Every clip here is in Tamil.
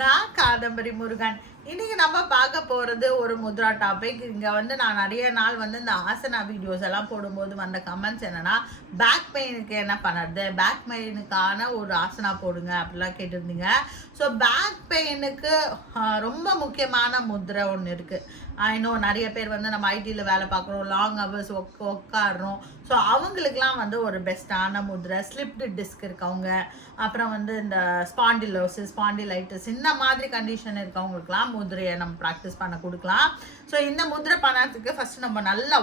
நான் Kadambari Murugan. இன்னைக்கு நம்ம பார்க்க போகிறது ஒரு முத்ரா டாபிக். இங்கே வந்து நான் நிறைய நாள் வந்து இந்த ஆசனா வீடியோஸ் எல்லாம் போடும்போது வந்த கமெண்ட்ஸ் என்னென்னா, பேக் பெயினுக்கு என்ன பண்ணுறது, பேக் பெயினுக்கான ஒரு ஆசனா போடுங்க அப்படிலாம் கேட்டிருந்தீங்க. ஸோ பேக் பெயினுக்கு ரொம்ப முக்கியமான முத்ரை ஒன்று இருக்குது. இன்னும் நிறைய பேர் வந்து நம்ம ஐடியில் வேலை பார்க்குறோம், லாங் ஹவர்ஸ் உட்காடுறோம். ஸோ அவங்களுக்குலாம் வந்து ஒரு பெஸ்ட்டான முத்ரை. ஸ்லிப்டு டிஸ்க் இருக்கவங்க, அப்புறம் வந்து இந்த ஸ்பாண்டிலோசிஸ், ஸ்பாண்டிலைட்டிஸ் இந்த மாதிரி கண்டிஷன் இருக்கவங்களுக்குலாம் முதிரையை நம்ம ப்ராக்டிஸ் பண்ண கொடுக்கலாம். ஸோ இந்த முதிரை பண்ணறதுக்கு ஃபர்ஸ்ட் நம்ம நல்லா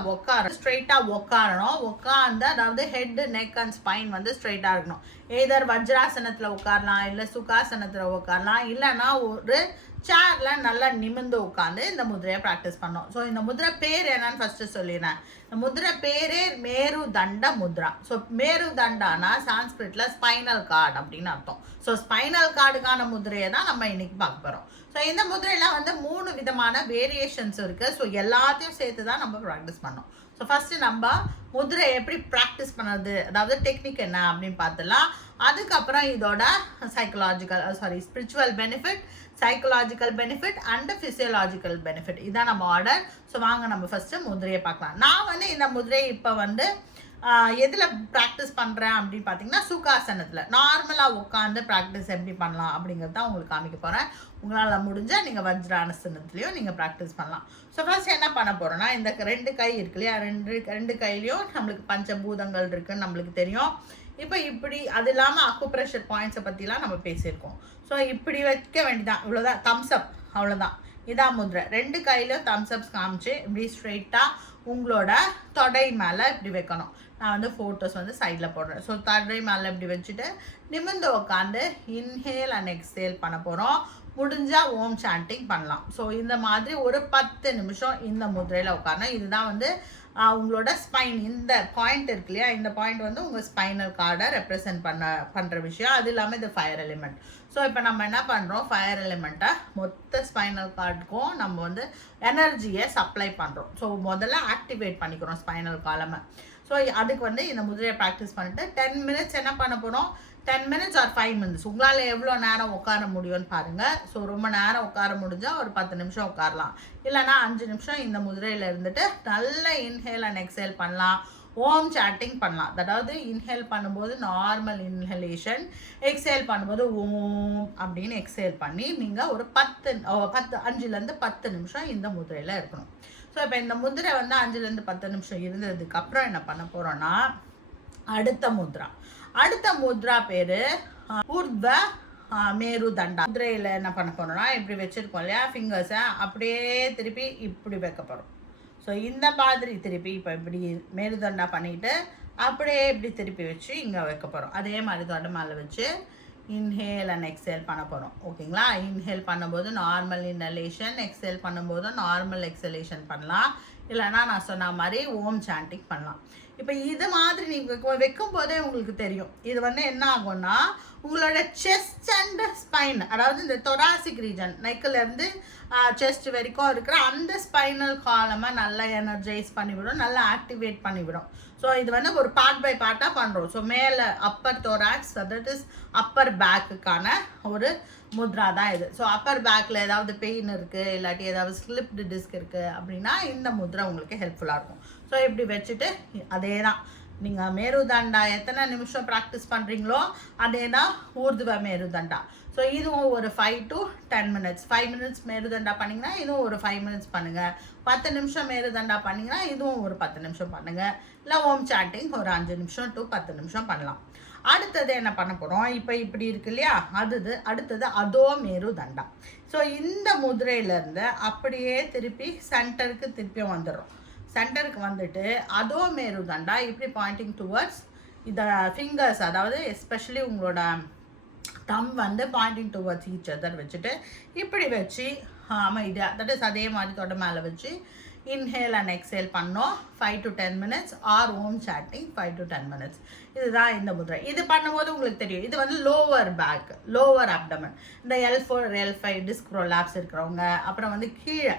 ஸ்ட்ரெயிட்டாக உட்காரணும். உட்காந்து அதாவது ஹெட், நெக் அண்ட் ஸ்பைன் வந்து ஸ்ட்ரெயிட்டாக இருக்கணும். ஏதர் வஜ்ராசனத்தில் உட்காரலாம், இல்லை சுகாசனத்தில் உட்காரலாம், இல்லைன்னா ஒரு சேர்ல நல்லா நிமிர்ந்து உட்காந்து இந்த முதிரையை ப்ராக்டிஸ் பண்ணோம். ஸோ இந்த முதிரை பேர் என்னன்னு ஃபர்ஸ்ட் சொல்லிடுறேன். இந்த முதிரை பேரே மேருதண்ட முத்ரா. ஸோ மேருதண்டானா சான்ஸ்கிரிட்ல ஸ்பைனல் கார்டு அப்படின்னு அர்த்தம். ஸோ ஸ்பைனல் கார்டுக்கான முதிரையை தான் நம்ம இன்னைக்கு பார்க்க போகிறோம். ஸோ இந்த முதிரையில வந்து 3 விதமான வேரியேஷன்ஸ் இருக்குது. ஸோ எல்லாத்தையும் சேர்த்து தான் நம்ம ப்ராக்டிஸ் பண்ணோம். ஸோ ஃபஸ்ட்டு நம்ம முதிரை எப்படி ப்ராக்டிஸ் பண்ணுறது, அதாவது டெக்னிக் என்ன அப்படின்னு பார்த்துலாம். அதுக்கப்புறம் இதோட spiritual benefit, psychological benefit and physiological benefit, இதான் நம்ம ஆர்டர். ஸோ வாங்க நம்ம ஃபஸ்ட்டு முதிரையை பார்க்கலாம். நான் வந்து இந்த முதிரையை இப்போ வந்து எதில் ப்ராக்டிஸ் பண்ணுறேன் அப்படின்னு பார்த்தீங்கன்னா, சுகாசனத்தில் நார்மலாக உட்காந்து ப்ராக்டிஸ் எப்படி பண்ணலாம் அப்படிங்கிறத உங்களுக்கு காமிக்க போகிறேன். உங்களால் முடிஞ்சால் நீங்கள் வஜ்ராசனத்துலேயும் நீங்கள் ப்ராக்டிஸ் பண்ணலாம். ஸோ ஃபர்ஸ்ட் என்ன பண்ண போகிறோன்னா, இந்த 2 கை இருக்கு இல்லையா, ரெண்டு கையிலையும் நம்மளுக்கு பஞ்சபூதங்கள் இருக்குன்னு நம்மளுக்கு தெரியும். இப்போ இப்படி அது இல்லாமல் அக்குப்ரெஷர் பாயிண்ட்ஸை பற்றிலாம் நம்ம பேசியிருக்கோம். ஸோ இப்படி வைக்க வேண்டியதான், இவ்வளோதான், தம்ஸ் அப், அவ்வளோதான். இதான் முத்ரை. 2 கையிலும் தம்ஸ் அப்ஸ் காமிச்சு இப்படி ஸ்ட்ரெயிட்டாக உங்களோட தொடை மேலே இப்படி வைக்கணும். நான் வந்து ஃபோட்டோஸ் வந்து சைடில் போடுறேன். ஸோ தொடை மேலே இப்படி வச்சுட்டு நிமிர்ந்து உட்காந்து இன்ஹேல் அண்ட் எக்ஸேல் பண்ண போகிறோம். முடிஞ்சால் ஓம் சாண்டிங் பண்ணலாம். ஸோ இந்த மாதிரி ஒரு 10 நிமிஷம் இந்த முதிரையில் உட்காரணும். இதுதான் வந்து உங்களோட ஸ்பைன், இந்த பாயிண்ட் இருக்கு இல்லையா, இந்த பாயிண்ட் வந்து உங்கள் ஸ்பைனல் கார்டை ரெப்ரசன்ட் பண்ணுற விஷயம். அது இல்லாமல் இது ஃபயர் எலிமெண்ட். ஸோ இப்போ நம்ம என்ன பண்ணுறோம், ஃபயர் எலிமெண்ட்டை மொத்த ஸ்பைனல் கார்டுக்கும் நம்ம வந்து எனர்ஜியை சப்ளை பண்ணுறோம். ஸோ முதல்ல ஆக்டிவேட் பண்ணிக்கிறோம் ஸ்பைனல் காலமை. ஸோ அதுக்கு வந்து இந்த முதிரையை ப்ராக்டிஸ் பண்ணிட்டு 10 மினிட்ஸ் என்ன பண்ண போகிறோம், 10 மினிட்ஸ் ஆர் 5 மினிட்ஸ் உங்களால் எவ்வளோ நேரம் உட்கார முடியும்னு பாருங்கள். ஸோ ரொம்ப நேரம் உட்கார முடிஞ்சால் ஒரு 10 நிமிஷம் உட்காரலாம், இல்லைனா 5 நிமிஷம் இந்த முதிரையில் இருந்துட்டு நல்ல இன்ஹேல் அண்ட் எக்ஸேல் பண்ணலாம். ஓம் சாண்டிங் பண்ணலாம். அதாவது இன்ஹேல் பண்ணும்போது நார்மல் இன்ஹலேஷன், எக்ஸேல் பண்ணும்போது ஓம் அப்படின்னு எக்ஸேல் பண்ணி நீங்கள் ஒரு 5லேருந்து 10 நிமிஷம் இந்த முதிரையில் இருக்கணும். ஸோ இப்போ இந்த முதிரை வந்து 5லேருந்து 10 நிமிஷம் இருந்ததுக்கப்புறம் என்ன பண்ண போகிறோன்னா, அடுத்த முத்ரா பேர் உர்த்வ மேருதண்டா. முதிரையில் என்ன பண்ண போகிறோம்னா, இப்படி வச்சுருக்கோம் இல்லையா, ஃபிங்கர்ஸை அப்படியே திருப்பி இப்படி வைக்க போகிறோம். ஸோ இந்த மாதிரி திருப்பி இப்போ இப்படி மேருதண்டா பண்ணிவிட்டு அப்படியே இப்படி திருப்பி வச்சு இங்கே வைக்க போகிறோம். அதே மாதிரி தொட மேலே வச்சு இன்ஹேல் அண்ட் எக்ஸேல் பண்ண போகிறோம். ஓகேங்களா? இன்ஹேல் பண்ணும்போது நார்மல் இன்ஹலேஷன், எக்ஸேல் பண்ணும்போது நார்மல் எக்ஸலேஷன் பண்ணலாம், இல்லைனா நான் சொன்ன மாதிரி ஓம் சாண்டிங் பண்ணலாம். இப்போ இது மாதிரி நீங்கள் வைக்கும் போதே உங்களுக்கு தெரியும் இது வந்து என்ன ஆகும்னா, உங்களோட செஸ்ட் அண்ட் ஸ்பைன், அதாவது இந்த தொராசிக் ரீஜன், நெக்கிலேருந்து செஸ்ட் வரைக்கும் இருக்கிற அந்த ஸ்பைனல் காலமை நல்லா எனர்ஜைஸ் பண்ணிவிடும், நல்லா ஆக்டிவேட் பண்ணிவிடும். ஸோ இது வந்து ஒரு பார்ட் பை பார்ட்டாக பண்ணுறோம். ஸோ மேலே upper thorax, that is upper பேக்குக்கான ஒரு முத்ரா தான் இது. ஸோ அப்பர் பேக்கில் ஏதாவது பெயின் இருக்குது, இல்லாட்டி ஏதாவது ஸ்லிப்டு டிஸ்க் இருக்குது அப்படின்னா இந்த முத்ரா உங்களுக்கு ஹெல்ப்ஃபுல்லாக இருக்கும். ஸோ இப்படி வச்சுட்டு அதே தான் நீங்கள் மேருதண்டா எத்தனை நிமிஷம் ப்ராக்டிஸ் பண்ணுறீங்களோ அதே தான் ஊர்துவ மேருதண்டா. ஸோ இதுவும் ஒரு 5 to 10 மினிட்ஸ். 5 மினிட்ஸ் மேருதண்டா பண்ணிங்கன்னா இதுவும் ஒரு 5 மினிட்ஸ் பண்ணுங்கள். 10 நிமிஷம் மேருதண்டா பண்ணிங்கன்னா இதுவும் ஒரு 10 நிமிஷம் பண்ணுங்கள். இல்லை ஓம் சாண்டிங் ஒரு 5 நிமிஷம் to 10 நிமிஷம் பண்ணலாம். அடுத்தது என்ன பண்ண போகிறோம், இப்போ இப்படி இருக்கு இல்லையா, அடுத்தது அதோ மேருதண்டா. ஸோ இந்த முதிரையிலேருந்து அப்படியே திருப்பி சென்டருக்கு திருப்பியும் வந்துடுறோம். சென்டருக்கு வந்துட்டு அதோ மேருதண்டா இப்படி பாயிண்டிங் டுவர்ட்ஸ் இந்த ஃபிங்கர்ஸ், அதாவது எஸ்பெஷலி உங்களோட தம் வந்து பாயிண்டிங் டுவர்ட்ஸ் ஈச் அதர் வச்சுட்டு இப்படி வச்சு அமைதியாக, தட் இஸ் அதே மாதிரி தொட மேலே வச்சு இன்ஹேல் அண்ட் எக்ஸேல் பண்ணோம். 5 to 10 minutes or Om chanting 5 to 10 minutes. இதுதான் இந்த முத்ரை. இது பண்ணும்போது உங்களுக்கு தெரியும், இது வந்து லோவர் பேக், லோவர் அப்டமன், இந்த L4 L5 டிஸ்க் ப்ரோலாப்ஸ் இருக்கிறவங்க, அப்புறம் வந்து கீழே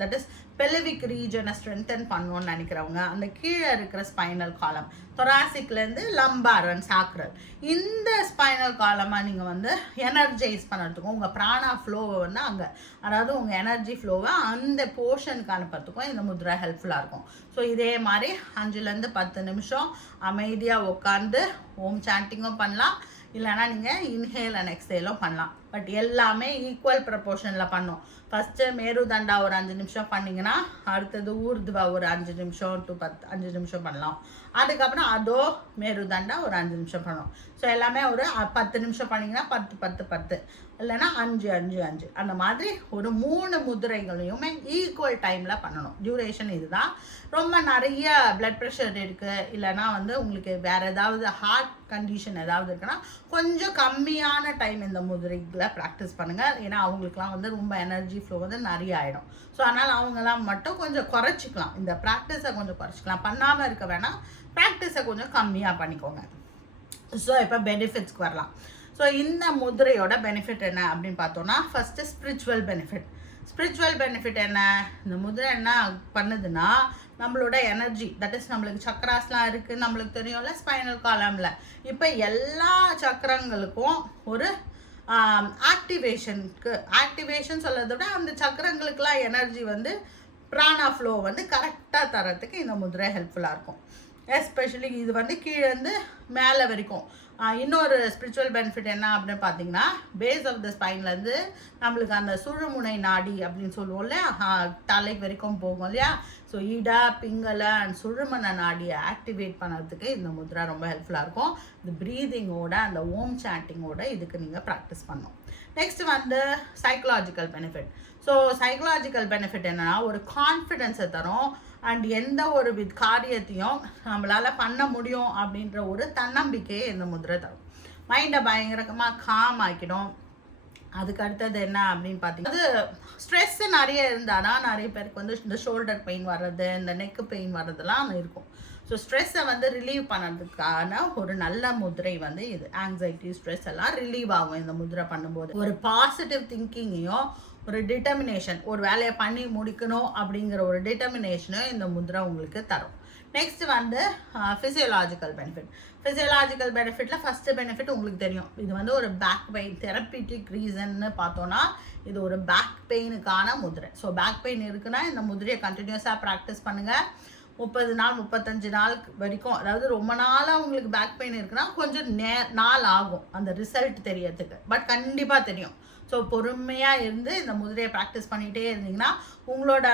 தட் இஸ் பெலவிக் ரீஜனை ஸ்ட்ரென்தன் பண்ணணும்னு நினைக்கிறவங்க, அந்த கீழே இருக்கிற ஸ்பைனல் காலம், தொராசிக்லேருந்து லம்பார் அண்ட் சாக்ரல், இந்த ஸ்பைனல் காலமாக நீங்கள் வந்து எனர்ஜைஸ் பண்ணுறதுக்கும் உங்கள் பிராணா ஃப்ளோவை வந்து அங்கே, அதாவது உங்கள் எனர்ஜி ஃப்ளோவை அந்த போர்ஷனுக்கு அனுப்புறதுக்கும் இந்த முத்ரா ஹெல்ப்ஃபுல்லாக இருக்கும். ஸோ இதே மாதிரி 5லேருந்து 10 நிமிஷம் அமைதியாக உட்காந்து ஓம் சாண்டிங்கும் பண்ணலாம், இல்லைனா நீங்கள் இன்ஹேல் அண்ட் எக்ஸ்ஹேலும் பண்ணலாம். பட் எல்லாமே ஈக்குவல் ப்ரப்போர்ஷனில் பண்ணணும். ஃபஸ்ட்டு மேருதண்டா ஒரு 5 நிமிஷம் பண்ணிங்கன்னா அடுத்தது ஊர்துவா ஒரு 5 நிமிஷம் டு 5 நிமிஷம் பண்ணலாம். அதுக்கப்புறம் அதோ மேருதண்டா ஒரு 5 நிமிஷம் பண்ணணும். ஸோ எல்லாமே ஒரு 10 நிமிஷம் பண்ணிங்கன்னா 10 10 10 இல்லைன்னா 5 5 5 அந்த மாதிரி ஒரு 3 முதிரைகளையுமே ஈக்குவல் டைமில் பண்ணணும். டியூரேஷன் இதுதான். ரொம்ப நிறைய பிளட் ப்ரெஷர் இருக்குது, இல்லைனா வந்து உங்களுக்கு வேறு ஏதாவது ஹார்ட் கண்டிஷன் ஏதாவது இருக்குன்னா கொஞ்சம் கம்மியான டைம் இந்த முதிரைகளை ப்ராக்டிஸ் பண்ணுங்கள். ஏன்னா அவங்களுக்குலாம் வந்து ரொம்ப எனர்ஜி ஃப்ளோ வந்து நிறைய ஆகிடும். ஸோ அதனால் அவங்களாம் மட்டும் கொஞ்சம் குறைச்சிக்கலாம், இந்த ப்ராக்டிஸை கொஞ்சம் குறைச்சிக்கலாம். பண்ணாமல் இருக்க வேணாம், ப்ராக்டிஸை கொஞ்சம் கம்மியாக பண்ணிக்கோங்க. ஸோ இப்போ பெனிஃபிட்ஸ்க்கு வரலாம். ஸோ இந்த முதிரையோட பெனிஃபிட் என்ன அப்படின்னு பார்த்தோன்னா, first spiritual benefit. Spiritual benefit என்ன? இந்த முதிரை என்ன பண்ணுதுன்னா, நம்மளோட எனர்ஜி, தட் இஸ் நம்மளுக்கு சக்கராஸ்லாம் இருக்குது, நம்மளுக்கு தெரியும்ல ஸ்பைனல் காலமில். இப்போ எல்லா சக்கரங்களுக்கும் ஒரு ஆக்டிவேஷன் சொல்கிறத விட அந்த சக்கரங்களுக்கெலாம் எனர்ஜி வந்து பிராணா ஃப்ளோ வந்து கரெக்டாக தரத்துக்கு இந்த முதிரை ஹெல்ப்ஃபுல்லாக இருக்கும். எஸ்பெஷலி இது வந்து கீழேருந்து மேலே வரைக்கும். இன்னொரு ஸ்பிரிச்சுவல் பெனிஃபிட் என்ன அப்படின்னு பார்த்தீங்கன்னா, பேஸ் ஆஃப் த ஸ்பைன்லேருந்து நம்மளுக்கு அந்த சுழுமுனை நாடி அப்படின்னு சொல்லுவோம் இல்லையா, தலை வரைக்கும் போகும் இல்லையா. ஸோ இடா பிங்கல அண்ட் சுழுமன நாடியை ஆக்டிவேட் பண்ணுறதுக்கு இந்த முத்ரா ரொம்ப ஹெல்ப்ஃபுல்லாக இருக்கும். இந்த ப்ரீதிங்கோட அந்த ஓம் சாண்டிங்கோட இதுக்கு நீங்கள் ப்ராக்டிஸ் பண்ணணும். நெக்ஸ்ட் வந்து psychological benefit. So psychological benefit என்னன்னா, ஒரு கான்ஃபிடென்ஸை தரும் அண்ட் எந்த ஒரு காரியத்தையும் நம்மளால் பண்ண முடியும் அப்படின்ற ஒரு தன்னம்பிக்கையை இந்த முத்ரை தரும். மைண்டை பயங்கரமாக காம் ஆக்கிடும். அதுக்கு அடுத்தது என்ன அப்படின்னு பார்த்தீங்கன்னா, அது ஸ்ட்ரெஸ்ஸு நிறைய இருந்தால் தான் நிறைய பேருக்கு வந்து இந்த ஷோல்டர் பெயின் வர்றது, இந்த நெக்கு பெயின் வர்றதுலாம் இருக்கும். ஸோ ஸ்ட்ரெஸ்ஸை வந்து ரிலீவ் பண்ணுறதுக்கான ஒரு நல்ல முதிரை வந்து இது. ஆங்ஸைட்டி, ஸ்ட்ரெஸ் எல்லாம் ரிலீவ் ஆகும் இந்த முதிரை பண்ணும்போது. ஒரு பாசிட்டிவ் திங்கிங்கையும் ஒரு டிட்டர்மினேஷன், ஒரு வேலையை பண்ணி முடிக்கணும் அப்படிங்கிற ஒரு டிட்டர்மினேஷனும் இந்த முத்ரை உங்களுக்கு தரும். நெக்ஸ்ட் வந்து ஃபிசியோலாஜிக்கல் பெனிஃபிட். ஃபிசியோலாஜிக்கல் பெனிஃபிட்டில் ஃபஸ்ட்டு பெனிஃபிட் உங்களுக்கு தெரியும், இது வந்து ஒரு பேக் பெயின் தெரப்பிட்டிக் ரீசன்னு பார்த்தோன்னா இது ஒரு பேக் பெயினுக்கான முதிரை. ஸோ பேக் பெயின் இருக்குன்னா இந்த முதிரையை கண்டினியூஸாக ப்ராக்டிஸ் பண்ணுங்கள். 30 நாள் 35 நாள் வரைக்கும், அதாவது ரொம்ப நாளாக உங்களுக்கு பேக் பெயின் இருக்குன்னா கொஞ்சம் நாள் ஆகும் அந்த ரிசல்ட் தெரியறதுக்கு, பட் கண்டிப்பாக தெரியும். ஸோ பொறுமையாக இருந்து இந்த முதிரையை ப்ராக்டிஸ் பண்ணிகிட்டே இருந்தீங்கன்னா உங்களோட,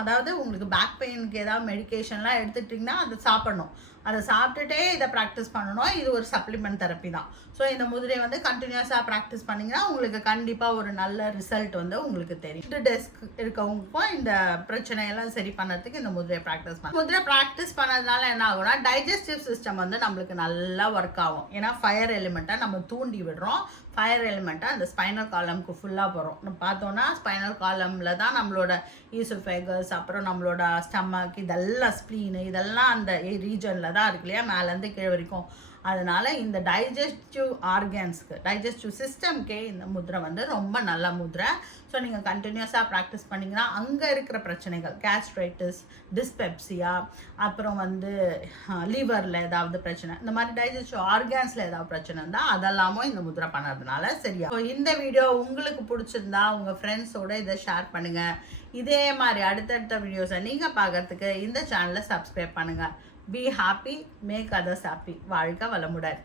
அதாவது உங்களுக்கு பேக் பெயினுக்கு ஏதாவது மெடிக்கேஷன்லாம் எடுத்துக்கிட்டிங்கன்னா அதை சாப்பிடணும், அதை சாப்பிட்டுட்டே இதை ப்ராக்டிஸ் பண்ணணும். இது ஒரு சப்ளிமெண்ட் தெரப்பி தான். ஸோ இந்த முதிரையை வந்து கண்டினியூஸாக ப்ராக்டிஸ் பண்ணிங்கன்னா உங்களுக்கு கண்டிப்பாக ஒரு நல்ல ரிசல்ட் வந்து உங்களுக்கு தெரியும். டெஸ்க் இருக்கவங்களுக்கும் இந்த பிரச்சனையெல்லாம் சரி பண்ணுறதுக்கு இந்த முதிரையை ப்ராக்டிஸ் பண்ணணும். முதிரை ப்ராக்டிஸ் பண்ணதுனால என்ன ஆகும்னா, டைஜஸ்டிவ் சிஸ்டம் வந்து நம்மளுக்கு நல்லா ஒர்க் ஆகும். ஏன்னா ஃபயர் எலிமெண்ட்டை நம்ம தூண்டி விடுறோம். ஃபயர் எலிமெண்ட்டை அந்த ஸ்பைனல் காலம்க்கு ஃபுல்லாக போகிறோம். நம்ம பார்த்தோன்னா ஸ்பைனல் காலமில் தான் நம்மளோட ஈசோஃபேகஸ், அப்புறம் நம்மளோட ஸ்டமக், இதெல்லாம் ஸ்ப்ளீனு, இதெல்லாம் அந்த ரீஜனில் தான் இருக்கு இல்லையா, மேலேருந்து கீழே வரைக்கும். அதனால் இந்த டைஜஸ்டிவ் ஆர்கன்ஸ்க்கு, டைஜஸ்டிவ் சிஸ்டம்க்கே இந்த முத்ரை வந்து ரொம்ப நல்ல முத்ரை. ஸோ நீங்கள் கண்டினியூஸாக ப்ராக்டிஸ் பண்ணிங்கன்னா அங்கே இருக்கிற பிரச்சனைகள், கேஸ்ட்ரைட்டிஸ், டிஸ்பெப்சியா, அப்புறம் வந்து லிவரில் ஏதாவது பிரச்சனை, இந்த மாதிரி டைஜஸ்டிவ் ஆர்கன்ஸில் ஏதாவது பிரச்சனை இருந்தால் அதெல்லாமும் இந்த முத்ரை பண்ணுறதுனால சரியா. ஸோ இந்த வீடியோ உங்களுக்கு பிடிச்சிருந்தா உங்கள் ஃப்ரெண்ட்ஸோடு இதை ஷேர் பண்ணுங்கள். இதே மாதிரி அடுத்தடுத்த வீடியோஸை நீங்கள் பார்க்கறதுக்கு இந்த சேனலை சப்ஸ்கிரைப் பண்ணுங்கள். Be happy, make others happy. வாழ்க வளமுடன்.